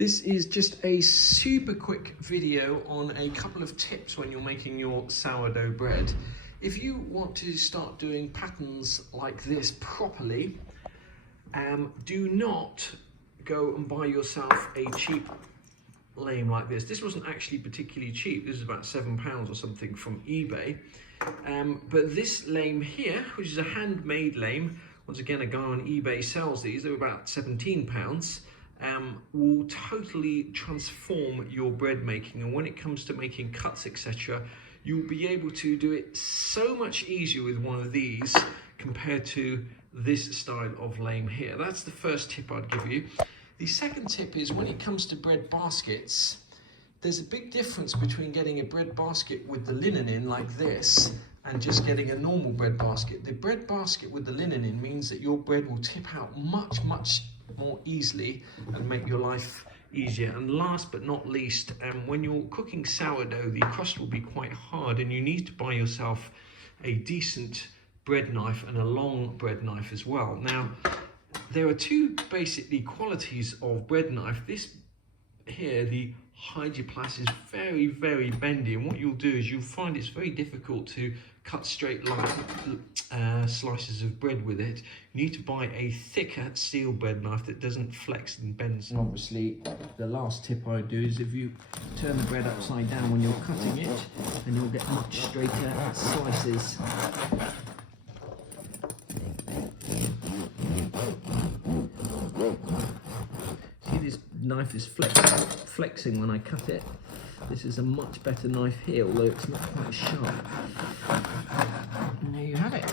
This is just a super quick video on a couple of tips when you're making your sourdough bread. If you want to start doing patterns like this properly, do not go and buy yourself a cheap lame like this. This wasn't actually particularly cheap. This is about £7 or something from eBay. But this lame here, which is a handmade lame, once again a guy on eBay sells these, they're about £17, will totally transform your bread making. And when it comes to making cuts, etc., you'll be able to do it so much easier with one of these compared to this style of lame here. That's the first tip I'd give you. The second tip is when it comes to bread baskets, there's a big difference between getting a bread basket with the linen in like this and just getting a normal bread basket. The bread basket with the linen in means that your bread will tip out much more easily and make your life easier. And last but not least, when you're cooking sourdough, the crust will be quite hard and you need to buy yourself a decent bread knife and a long bread knife as well. Now, there are two basically qualities of bread knife. This here, the Hydroplast, is very bendy, and what you'll do is you'll find it's very difficult to cut straight slices of bread with it. You need to buy a thicker steel bread knife that doesn't flex and bends. And obviously the last tip I do is if you turn the bread upside down when you're cutting it, and you'll get much straighter slices. See, this knife is flexing when I cut it. This is a much better knife here, although it's not quite sharp. And there you have it.